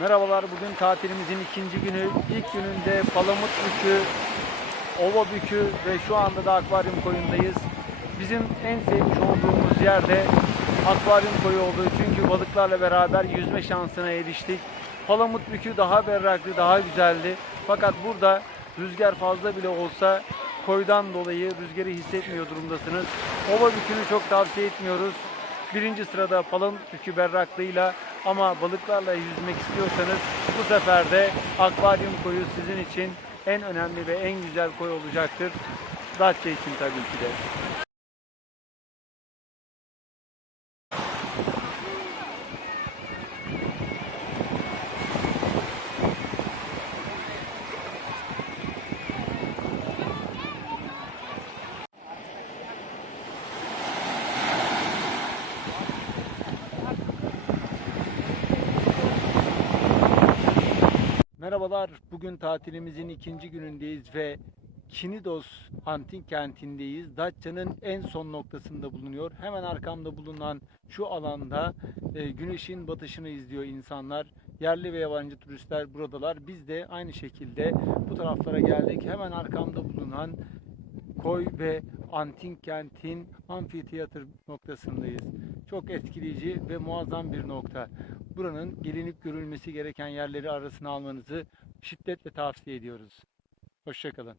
Merhabalar, bugün tatilimizin ikinci günü. İlk gününde Palamut Bükü, Ova Bükü ve şu anda da akvaryum koyundayız. Bizim en sevmiş olduğumuz yerde akvaryum koyu oldu. Çünkü balıklarla beraber yüzme şansına eriştik. Palamut Bükü daha berraktı, daha güzeldi. Fakat burada rüzgar fazla bile olsa koydan dolayı rüzgarı hissetmiyor durumdasınız. Ova Bükü'nü çok tavsiye etmiyoruz. Birinci sırada Palamut Bükü berraklığıyla ama balıklarla yüzmek istiyorsanız bu sefer de akvaryum koyu sizin için en önemli ve en güzel koy olacaktır. Datça için tabii ki de. Merhabalar, bugün tatilimizin ikinci günündeyiz ve Kinidos Antik Kenti'ndeyiz. Datça'nın en son noktasında bulunuyor. Hemen arkamda bulunan şu alanda e, güneşin batışını izliyor insanlar. Yerli ve yabancı turistler buradalar. Biz de aynı şekilde bu taraflara geldik. Hemen arkamda bulunan koy ve antik kentin amfiteyatr noktasındayız. Çok etkileyici ve muazzam bir nokta. Buranın gelinip görülmesi gereken yerleri arasına almanızı şiddetle tavsiye ediyoruz. Hoşçakalın.